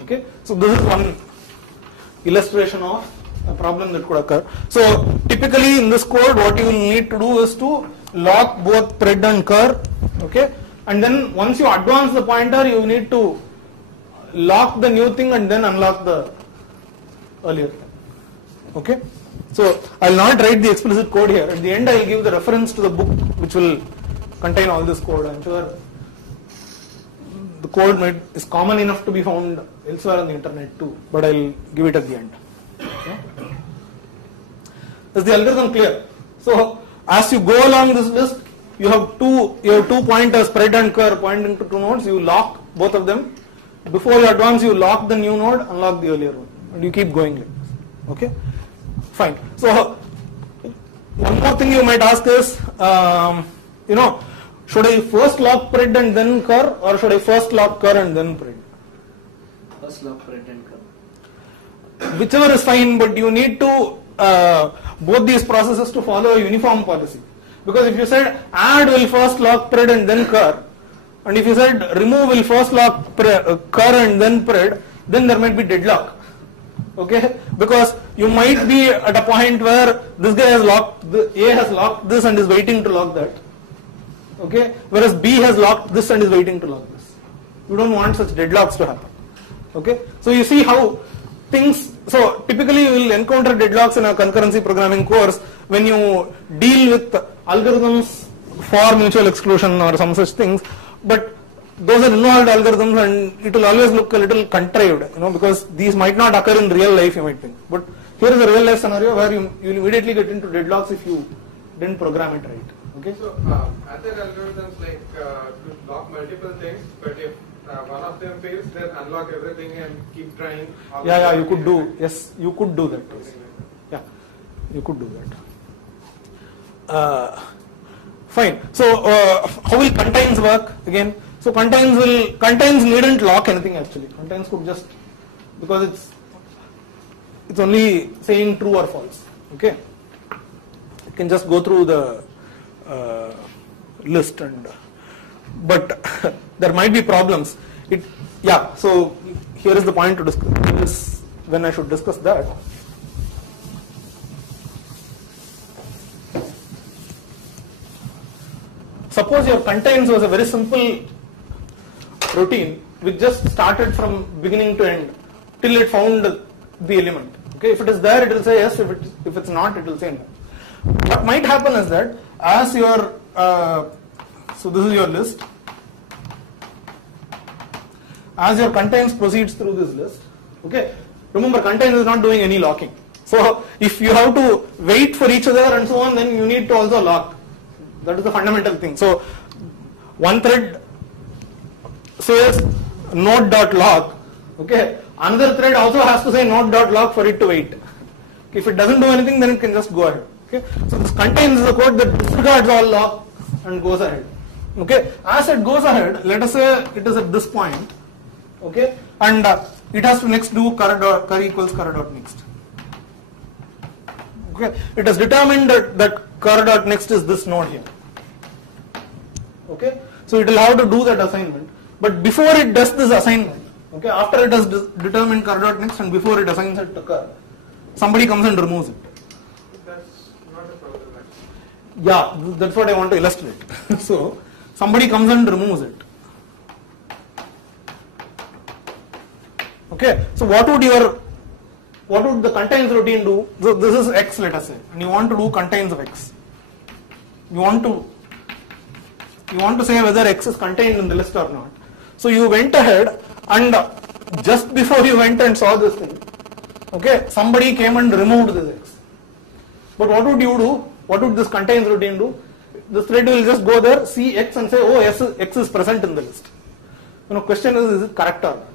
Okay, so this is one illustration of a problem that could occur. So typically in this code, what you will need to do is to lock both pred and cur. Okay, and then once you advance the pointer, you need to lock the new thing and then unlock the earlier thing. Okay, so I will not write the explicit code here. At the end, I will give the reference to the book which will contain all this code. I am sure the code is common enough to be found elsewhere on the internet too, but I will give it at the end. Okay. Is the algorithm clear? So as you go along this list, you have two pointers, pred and cur, pointing to two nodes. You lock both of them. Before you advance, you lock the new node, unlock the earlier one, and you keep going like this. Okay, fine. So one more thing you might ask is, should I first lock pred and then cur, or should I first lock cur and then pred? First lock pred and cur. Whichever is fine, but you need to both these processes to follow a uniform policy. Because if you said add will first lock pred and then cur, and if you said remove will first lock cur and then pred, then there might be deadlock. Okay, because you might be at a point where this guy has locked, A has locked this and is waiting to lock that. Okay, whereas B has locked this and is waiting to lock this. You don't want such deadlocks to happen. Okay, so you see how things, so typically you will encounter deadlocks in a concurrency programming course when you deal with algorithms for mutual exclusion or some such things, but those are involved algorithms and it will always look a little contrived, because these might not occur in real life, you might think. But here is a real life scenario where you will immediately get into deadlocks if you didn't program it right. Okay. So other algorithms like could lock multiple things, but if one of them fails, then unlock everything and keep trying. Yeah, you could do. Yes, you could do that. Yes. Yeah, you could do that. Fine. So how will contains work again? So contains needn't lock anything actually. Contains could just, because it's only saying true or false. Okay. It can just go through the list, but there might be problems. So here is the point to discuss. Here is when I should discuss that. Suppose your contains was a very simple routine which just started from beginning to end till it found the element. Okay, if it is there, it will say yes. If it's not, it will say no. What might happen is that as your so this is your list. As your contains proceeds through this list, okay. Remember, contains is not doing any locking. So if you have to wait for each other and so on, then you need to also lock. That is the fundamental thing. So one thread says node.lock. Okay. Another thread also has to say node.lock for it to wait. If it doesn't do anything, then it can just go ahead. Okay. So this contains the code that disregards all lock and goes ahead. Okay. As it goes ahead, let us say it is at this point. Okay. And it has to next do cur equals cur.next. Okay. It has determined that cur.next is this node here. Okay. So it will have to do that assignment. But before it does this assignment, okay, after it has determined cur.next and before it assigns it to cur, somebody comes and removes it. That's not a problem. Yeah, that's what I want to illustrate. So somebody comes and removes it. Okay, so what would the contains routine do? So this is X, let us say, and you want to do contains of X. You want to say whether X is contained in the list or not. So you went ahead and just before you went and saw this thing, okay, somebody came and removed this X. But what would you do? What would this contains routine do? This thread will just go there, see X and say, oh, X is present in the list. Question is it correct or not?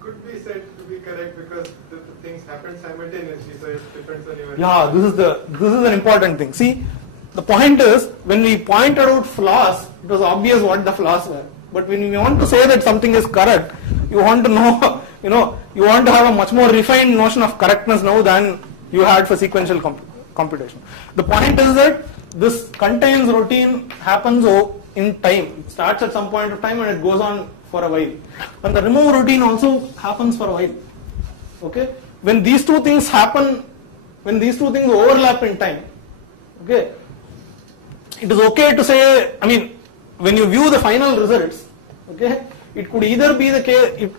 Could be said to be correct because the things happen simultaneously, so it depends on your. Yeah, this is an important thing. See, the point is when we pointed out flaws, it was obvious what the flaws were. But when you want to say that something is correct, you want to know, you want to have a much more refined notion of correctness now than you had for sequential computation. The point is that this contains routine happens in time. It starts at some point of time and it goes on for a while. And the remove routine also happens for a while. Okay? When these two things happen, when these two things overlap in time, okay, it is okay to say, when you view the final results, okay, it could either be the case,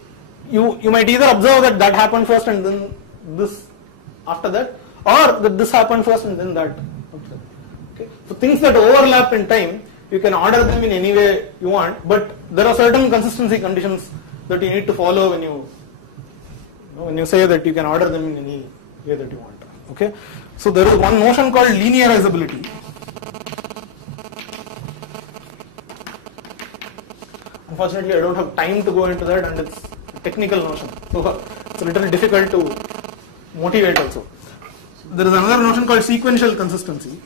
you might either observe that happened first and then this after that, or that this happened first and then that. Okay. So things that overlap in time, you can order them in any way you want, but there are certain consistency conditions that you need to follow when you say that you can order them in any way that you want. Okay. So there is one notion called linearizability. Unfortunately, I don't have time to go into that, and it's a technical notion, so it's a little difficult to motivate also. There is another notion called sequential consistency.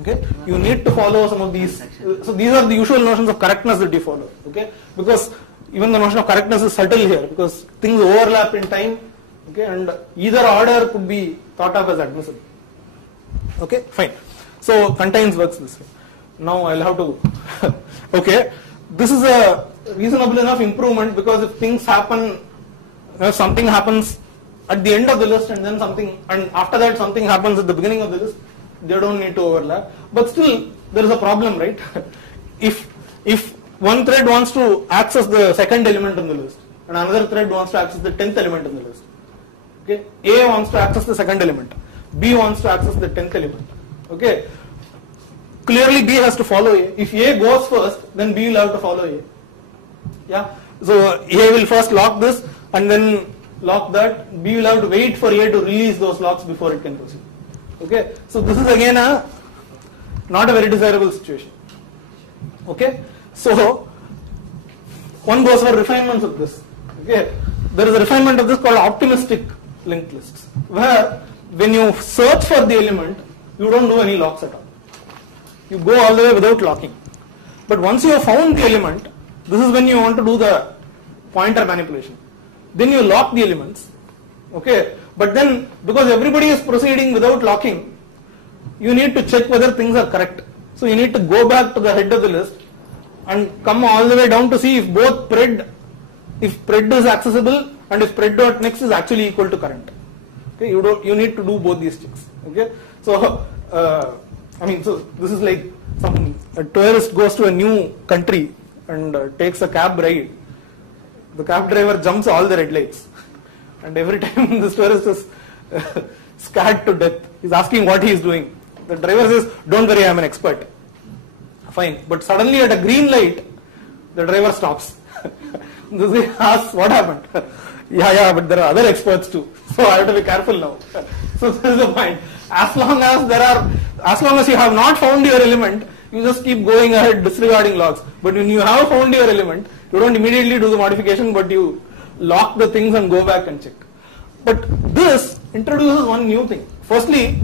Okay, you need to follow some of these. So these are the usual notions of correctness that you follow. Okay, because even the notion of correctness is subtle here because things overlap in time. Okay, and either order could be thought of as admissible. Okay, fine. So contains works this way. Now I'll have to. Okay, this is a reasonable enough improvement because if things happen, something happens at the end of the list and then something, and after that something happens at the beginning of the list, they don't need to overlap. But still, there is a problem, right? If one thread wants to access the second element in the list and another thread wants to access the 10th element in the list, okay, A wants to access the second element, B wants to access the 10th element. Okay, clearly B has to follow A. If A goes first, then B will have to follow A. Yeah, so A will first lock this and then lock that. B will have to wait for A to release those locks before it can proceed. Okay, so this is again not a very desirable situation. Okay, so one goes for refinements of this. Okay, there is a refinement of this called optimistic linked lists, where when you search for the element, you don't do any locks at all. You go all the way without locking. But once you have found the element, this is when you want to do the pointer manipulation. Then you lock the elements. Okay, but then because everybody is proceeding without locking, you need to check whether things are correct. So you need to go back to the head of the list and come all the way down to see if both pred is accessible and if pred.next is actually equal to current. Okay, you need to do both these checks. Okay, so so this is like a tourist goes to a new country and takes a cab ride. The cab driver jumps all the red lights, and every time this tourist is scared to death. He's asking what he is doing. The driver says, "Don't worry, I am an expert." Fine, but suddenly at a green light, the driver stops. This guy asks, "What happened?" Yeah, but there are other experts too, so I have to be careful now. So this is the point. As long as you have not found your element, you just keep going ahead disregarding logs. But when you have found your element, you don't immediately do the modification, but you lock the things and go back and check. But this introduces one new thing. Firstly,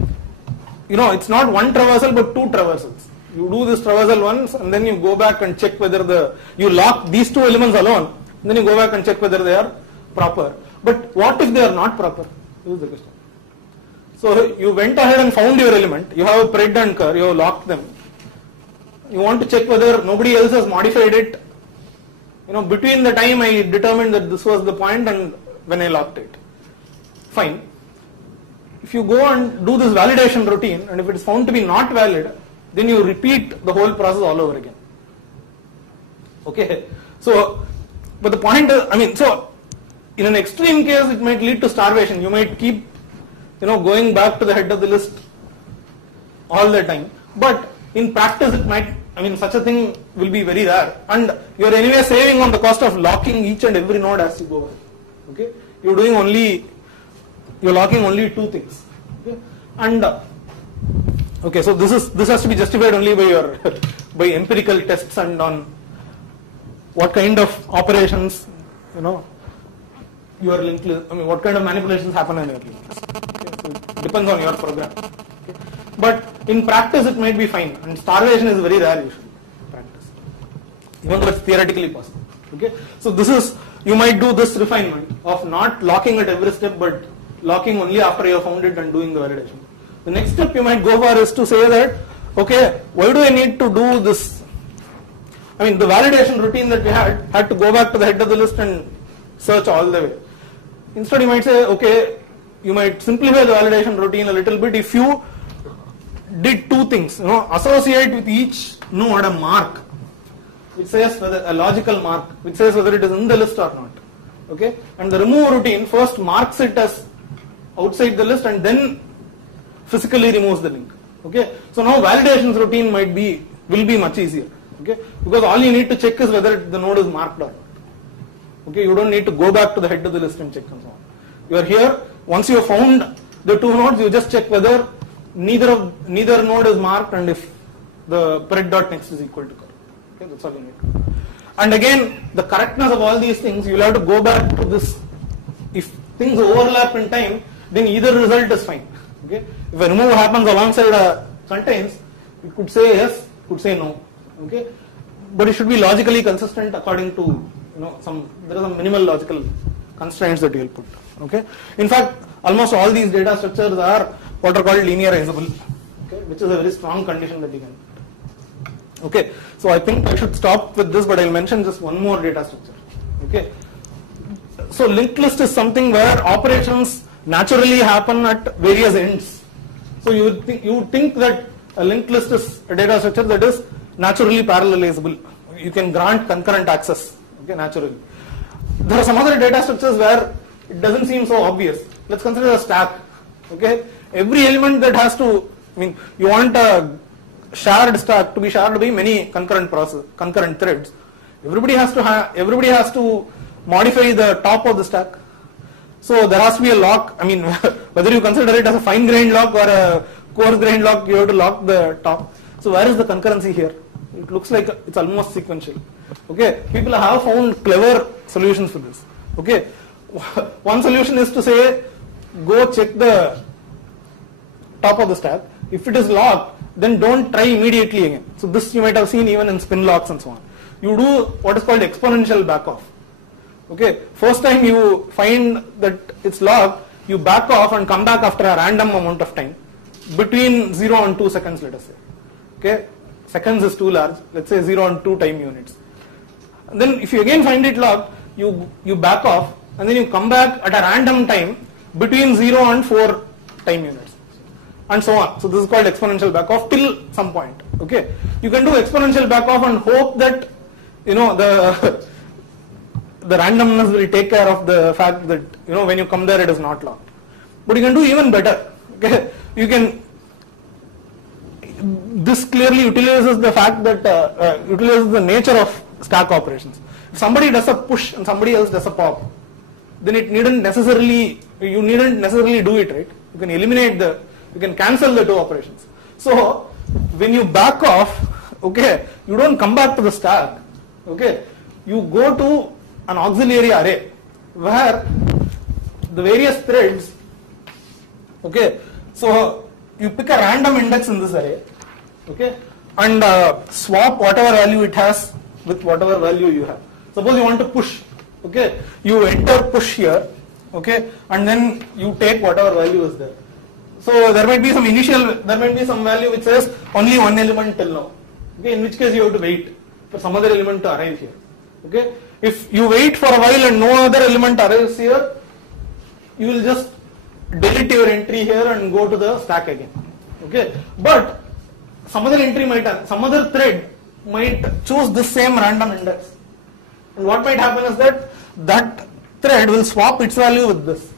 it's not one traversal but two traversals. You do this traversal once and then you go back and check whether you lock these two elements alone, and then you go back and check whether they are proper. But what if they are not proper? This is the question. So you went ahead and found your element, you have a pred and cur, you have locked them. You want to check whether nobody else has modified it, between the time I determined that this was the point and when I locked it. Fine. If you go and do this validation routine and if it is found to be not valid, then you repeat the whole process all over again. Okay. So, but the point is, in an extreme case it might lead to starvation. You might keep, going back to the head of the list all the time. But in practice it might, such a thing will be very rare. And you are anyway saving on the cost of locking each and every node as you go. Okay. You're locking only two things. Okay. And so this has to be justified only by empirical tests and on what kind of operations, your linked list, what kind of manipulations happen in your linked list. Okay. So it depends on your program. Okay. But in practice it might be fine, and starvation is very rare usually in practice, even though it's theoretically possible. Okay. So you might do this refinement of not locking at every step but locking only after you have found it and doing the validation. The next step you might go for is to say that, okay, why do I need to do this? The validation routine that we had to go back to the head of the list and search all the way. Instead you might say, okay, you might simplify the validation routine a little bit if you did two things, associate with each node a mark which says whether a logical mark which says whether it is in the list or not. Okay, and the remove routine first marks it as outside the list and then physically removes the link. Okay, so now validations routine will be much easier. Okay, because all you need to check is whether the node is marked or not. Okay, you don't need to go back to the head of the list and check and so on. You are here, once you have found the two nodes, you just check whether neither node is marked and if the pred.next is equal to current. Okay, that's all you need to do. And again, the correctness of all these things, you will have to go back to this. If things overlap in time, then either result is fine. Okay, if a remove happens alongside a contains, it could say yes, it could say no. Okay, but it should be logically consistent according to there are some minimal logical constraints that you will put. Okay, in fact, almost all these data structures are what are called linearizable, okay, which is a very strong condition that you can put. Okay, so I think I should stop with this, but I'll mention just one more data structure. Okay, so linked list is something where operations naturally happen at various ends. So you would think that a linked list is a data structure that is naturally parallelizable. You can grant concurrent access, okay, naturally. There are some other data structures where it doesn't seem so obvious. Let's consider a stack. Okay, every element that has to, you want a shared stack to be shared by many concurrent threads. Everybody has to modify the top of the stack. So there has to be a lock. Whether you consider it as a fine-grained lock or a coarse-grained lock, you have to lock the top. So where is the concurrency here? It looks like it's almost sequential. Okay, people have found clever solutions for this. Okay, one solution is to say, go check the top of the stack. If it is locked, then don't try immediately again. So this you might have seen even in spin locks and so on. You do what is called exponential backoff. Okay, first time you find that it's locked, you back off and come back after a random amount of time between 0 and 2 seconds, let us say. Okay, seconds is too large. Let's say 0 and 2 time units. And then if you again find it locked, you back off and then you come back at a random time between 0 and 4 time units, and so on. So this is called exponential back off till some point. Okay, you can do exponential back off and hope that the randomness will take care of the fact that when you come there it is not locked. But you can do even better. Okay, you can. This clearly utilizes the fact that utilizes the nature of stack operations. If somebody does a push and somebody else does a pop, then you needn't necessarily do it, right? You can you can cancel the two operations. So when you back off, okay, you don't come back to the stack. Okay, you go to an auxiliary array where the various threads. Okay, so you pick a random index in this array. Okay, and swap whatever value it has with whatever value you have. Suppose you want to push. Okay, you enter push here. Okay, and then you take whatever value is there. So there might be some value which says only one element till now. Okay, in which case you have to wait for some other element to arrive here. Okay, if you wait for a while and no other element arrives here, you will just delete your entry here and go to the stack again. Okay, but some other thread might choose the same random index, and what might happen is that thread will swap its value with this.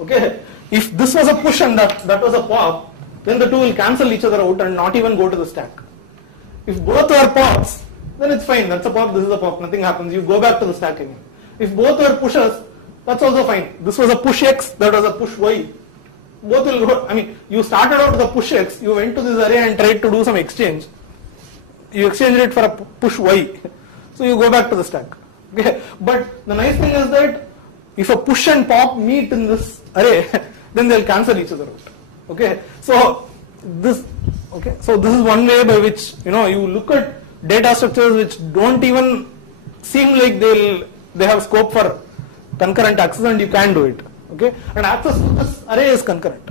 Okay, if this was a push and that was a pop, then the two will cancel each other out and not even go to the stack. If both are pops, then it's fine. That's a pop, this is a pop, nothing happens. You go back to the stack again. If both are pushes, that's also fine. This was a push X, that was a push Y. Both will go, you started out with a push X, you went to this array and tried to do some exchange. You exchanged it for a push Y. So you go back to the stack. Okay. But the nice thing is that if a push and pop meet in this array, then they'll cancel each other out. Okay. So this is one way by which you look at data structures which don't even seem like they have scope for concurrent access, and you can do it. Okay, and access to this array is concurrent.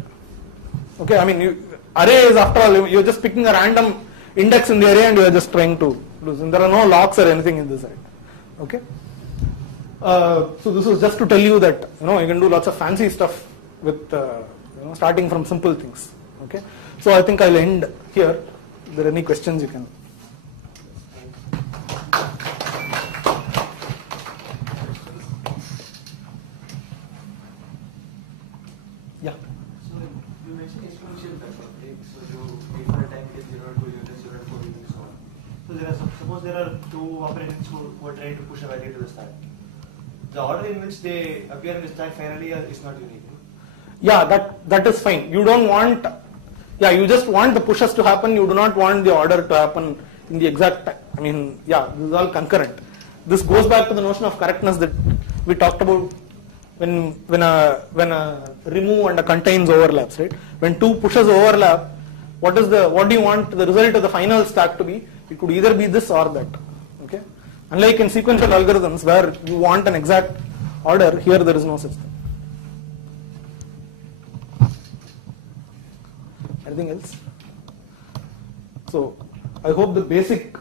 Okay, array is, after all, you're just picking a random index in the array and you are just trying to lose. And there are no locks or anything in this array. Okay, so this was just to tell you that you can do lots of fancy stuff with starting from simple things. Okay, so I think I'll end here. If there are any questions, you can. Yeah. So you mentioned exponential back off, right? So you wait for a time till 0 to 2 units, 0 to 4 units, so on. So suppose there are two operands who are trying to push a value to the stack. The order in which they appear in the stack finally is not unique. Yeah, that is fine. You don't want. Yeah, you just want the pushes to happen. You do not want the order to happen in the exact time. This is all concurrent. This goes back to the notion of correctness that we talked about when a remove and a contains overlaps, right? When two pushes overlap, what do you want the result of the final stack to be? It could either be this or that. Okay. Unlike in sequential algorithms where you want an exact order, here there is no such thing. Anything else? So I hope the basic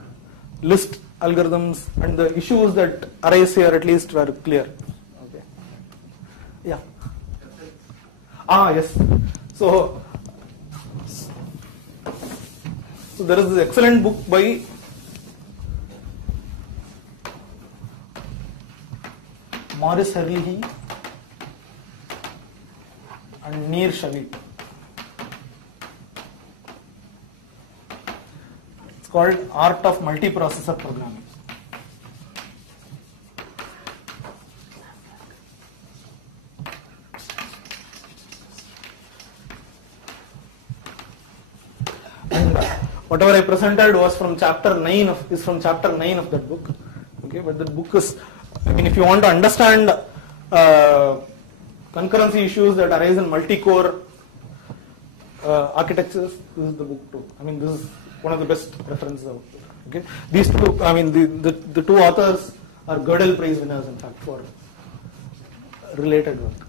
list algorithms and the issues that arise here at least were clear. Okay. Yeah. Yes. So there is this excellent book by Maurice Herlihy and Nir Shavit. It's called Art of Multiprocessor Programming. And whatever I presented was from chapter 9 of that book. Okay, but the book is, if you want to understand concurrency issues that arise in multi-core architectures, this is the book too. This is one of the best references out there. Okay, these two, the two authors are Gödel Prize winners, in fact, for related work.